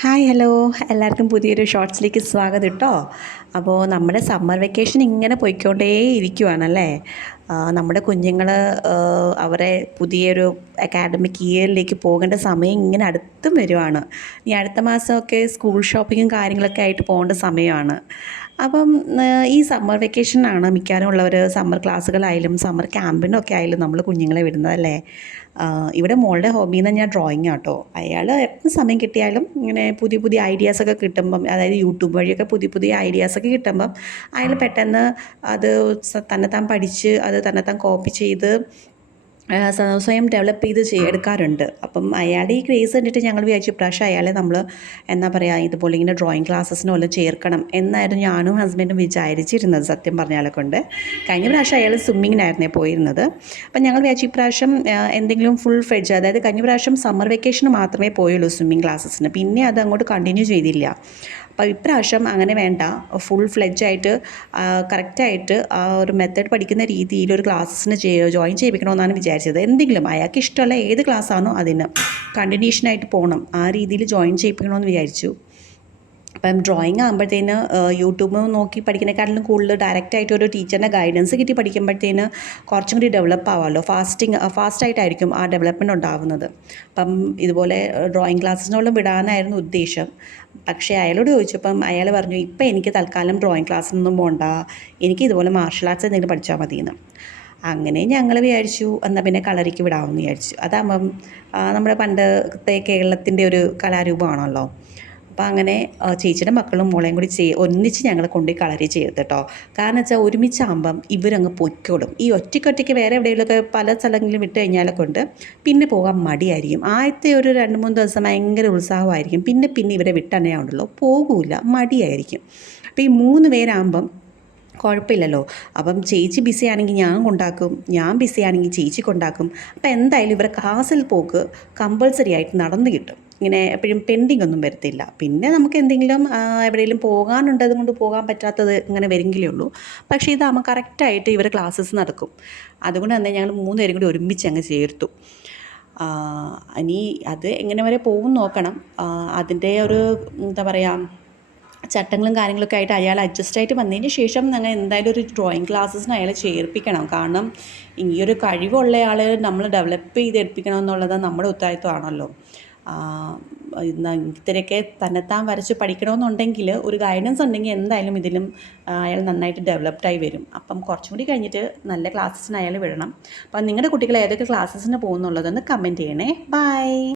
Hi hello എല്ലാവർക്കും പുതിയൊരു ഷോർട്സിലേക്ക് സ്വാഗതം കേട്ടോ. അപ്പോൾ നമ്മുടെ സമ്മർ വെക്കേഷൻ ഇങ്ങനെ പോയിക്കൊണ്ടേ ഇരിക്കുവാണല്ലേ. നമ്മുടെ കുഞ്ഞുങ്ങൾ അവരെ പുതിയൊരു അക്കാഡമിക് ഇയറിലേക്ക് പോകേണ്ട സമയം ഇങ്ങനെ അടുത്തും വരുവാണ്. ഇനി അടുത്ത മാസമൊക്കെ സ്കൂൾ ഷോപ്പിങ്ങും കാര്യങ്ങളൊക്കെ ആയിട്ട് പോകേണ്ട സമയമാണ്. അപ്പം ഈ സമ്മർ വെക്കേഷനാണ് മിക്കവാറും ഉള്ളവർ സമ്മർ ക്ലാസ്സുകളായാലും സമ്മർ ക്യാമ്പിനൊക്കെ ആയാലും നമ്മൾ കുഞ്ഞുങ്ങളെ വിടുന്നതല്ലേ. ഇവിടെ മോളുടെ ഹോബി എന്ന് പറഞ്ഞാൽ ഡ്രോയിങ് ആട്ടോ. അയാൾ എപ്പോൾ സമയം കിട്ടിയാലും ഇങ്ങനെ പുതിയ പുതിയ ഐഡിയാസൊക്കെ കിട്ടുമ്പം, അതായത് യൂട്യൂബ് വഴിയൊക്കെ പുതിയ പുതിയ ഐഡിയാസൊക്കെ കിട്ടുമ്പം അയാൾ പെട്ടെന്ന് അത് തന്നെത്താൻ പഠിച്ച് അത് തന്നെത്താൻ കോപ്പി ചെയ്ത് സ്വയം ഡെവലപ്പ് ചെയ്ത് എടുക്കാറുണ്ട്. അപ്പം അയാളുടെ ഈ ക്രേസ് കണ്ടിട്ട് ഞങ്ങൾ വിചാരിച്ചു ഇപ്രാവശ്യം അയാളെ നമ്മൾ എന്താ പറയുക ഇതുപോലെ ഇങ്ങനെ ഡ്രോയിങ് ക്ലാസ്സസിന് വല്ലതും ചേർക്കണം എന്നായിരുന്നു ഞാനും ഹസ്ബൻഡും വിചാരിച്ചിരുന്നത്. സത്യം പറഞ്ഞാലെ കൊണ്ട് കഴിഞ്ഞ പ്രാവശ്യം അയാൾ സ്വിമ്മിങ്ങിനായിരുന്നേ പോയിരുന്നത്. അപ്പം ഞങ്ങൾ വിചാരിച്ചു ഇപ്രാവശ്യം എന്തെങ്കിലും ഫുൾ ഫ്ലെഡ്ജ്, അതായത് കഴിഞ്ഞ പ്രാവശ്യം സമ്മർ വെക്കേഷന് മാത്രമേ പോയുള്ളൂ സ്വിമ്മിങ് ക്ലാസ്സസിന്, പിന്നെ അത് അങ്ങോട്ട് കണ്ടിന്യൂ ചെയ്തില്ല. അപ്പോൾ ഇപ്രാവശ്യം അങ്ങനെ വേണ്ട, ഫുൾ ഫ്ലെഡ്ജായിട്ട് കറക്റ്റായിട്ട് ആ ഒരു മെത്തേഡ് പഠിക്കുന്ന രീതിയിൽ ഒരു ക്ലാസ്സിന് ജോയിൻ ചെയ്യിപ്പിക്കണമെന്നാണ് വിചാരിച്ചത്. എന്തെങ്കിലും അയാൾക്ക് ഇഷ്ടമുള്ള ഏത് ക്ലാസ്സാണോ അതിന് കണ്ടിന്യൂഷനായിട്ട് പോകണം, ആ രീതിയിൽ ജോയിൻ ചെയ്യിപ്പിക്കണമെന്ന് വിചാരിച്ചു. അപ്പം ഡ്രോയിങ് ആകുമ്പോഴത്തേന് യൂട്യൂബ് നോക്കി പഠിക്കുന്നതിനെക്കാട്ടിലും കൂടുതൽ ഡയറക്റ്റായിട്ട് ഒരു ടീച്ചറിൻ്റെ ഗൈഡൻസ് കിട്ടി പഠിക്കുമ്പോഴത്തേന് കുറച്ചും കൂടി ഡെവലപ്പ് ആവാമല്ലോ. ഫാസ്റ്റായിട്ടായിരിക്കും ആ ഡെവലപ്മെൻറ്റ് ഉണ്ടാകുന്നത്. അപ്പം ഇതുപോലെ ഡ്രോയിങ് ക്ലാസ്സിനോളം വിടാനായിരുന്നു ഉദ്ദേശം. പക്ഷേ അയാളോട് ചോദിച്ചപ്പം അയാൾ പറഞ്ഞു ഇപ്പം എനിക്ക് തൽക്കാലം ഡ്രോയിങ് ക്ലാസ്സിനൊന്നും പോകണ്ട, എനിക്ക് ഇതുപോലെ മാർഷൽ ആർട്സ് എന്തെങ്കിലും പഠിച്ചാൽ മതിയെന്ന്. അങ്ങനെ ഞങ്ങൾ വിചാരിച്ചു എന്നാൽ പിന്നെ കളരിക്ക് വിടാമെന്ന് വിചാരിച്ചു. അതാകുമ്പം നമ്മുടെ പണ്ടത്തെ കേരളത്തിൻ്റെ ഒരു കലാരൂപമാണല്ലോ. അപ്പോൾ അങ്ങനെ ചേച്ചിയുടെ മക്കളും മോളെയും കൂടി ഒന്നിച്ച് ഞങ്ങൾ കൊണ്ടുപോയി കളരി ചെയ്ത് കേട്ടോ. കാരണം വെച്ചാൽ ഒരുമിച്ചാകുമ്പം ഇവരങ്ങ് പൊയ്ക്കോളും. ഈ ഒറ്റയ്ക്കൊറ്റയ്ക്ക് വേറെ എവിടെയെങ്കിലുമൊക്കെ പല സ്ഥലങ്ങളിലും വിട്ട് കഴിഞ്ഞാൽ കൊണ്ട് പിന്നെ പോകാൻ മടിയായിരിക്കും. ആദ്യത്തെ ഒരു 2-3 ദിവസം ഭയങ്കര ഉത്സാഹമായിരിക്കും, പിന്നെ ഇവരെ വിട്ടന്നെ ഉണ്ടല്ലോ പോകൂല, മടിയായിരിക്കും. അപ്പോൾ ഈ 3 പേരാകുമ്പം കുഴപ്പമില്ലല്ലോ. അപ്പം ചേച്ചി ബിസി ആണെങ്കിൽ ഞാൻ കൊണ്ടാക്കും, ഞാൻ ബിസി ആണെങ്കിൽ ചേച്ചി കൊണ്ടാക്കും. അപ്പോൾ എന്തായാലും ഇവരെ ക്ലാസ്സിൽ പോക്ക് കമ്പൾസറി ആയിട്ട് നടന്നു കിട്ടും. ഇങ്ങനെ എപ്പോഴും പെൻഡിങ് ഒന്നും വരത്തില്ല. പിന്നെ നമുക്ക് എന്തെങ്കിലും എവിടെയെങ്കിലും പോകാനുണ്ടത് കൊണ്ട് പോകാൻ പറ്റാത്തത് ഇങ്ങനെ വരെങ്കിലേ ഉള്ളൂ. പക്ഷേ ഇതാകുമ്പോൾ കറക്റ്റായിട്ട് ഇവർ ക്ലാസ്സസ് നടക്കും. അതുകൊണ്ട് തന്നെ ഞങ്ങൾ 3 പേരും കൂടി ഒരുമിച്ച് അങ്ങ് ചേർത്തു. ഇനി അത് എങ്ങനെ വരെ പോകും നോക്കണം. അതിൻ്റെ ഒരു എന്താ പറയുക ചട്ടങ്ങളും കാര്യങ്ങളൊക്കെ ആയിട്ട് അയാൾ അഡ്ജസ്റ്റായിട്ട് വന്നതിന് ശേഷം ഞങ്ങൾ എന്തായാലും ഒരു ഡ്രോയിങ് ക്ലാസ്സസിന് അയാളെ ചേർപ്പിക്കണം. കാരണം ഈ ഒരു കഴിവുള്ള ആൾ നമ്മൾ ഡെവലപ്പ് ചെയ്തെടുപ്പിക്കണം എന്നുള്ളത് നമ്മുടെ ഉത്തരവാദിത്വമാണല്ലോ. ഇത്രയൊക്കെ തന്നെത്താൻ വരച്ച് പഠിക്കണമെന്നുണ്ടെങ്കിൽ ഒരു ഗൈഡൻസ് ഉണ്ടെങ്കിൽ എന്തായാലും ഇതിലും അയാൾ നന്നായിട്ട് ഡെവലപ്ഡായി വരും. അപ്പം കുറച്ചും കൂടി കഴിഞ്ഞിട്ട് നല്ല ക്ലാസ്സസിന് അയാൾ വിടണം. അപ്പം നിങ്ങളുടെ കുട്ടികൾ ഏതൊക്കെ ക്ലാസ്സസിന് പോകുന്നുള്ളതെന്ന് കമൻറ്റ് ചെയ്യണേ. ബൈ.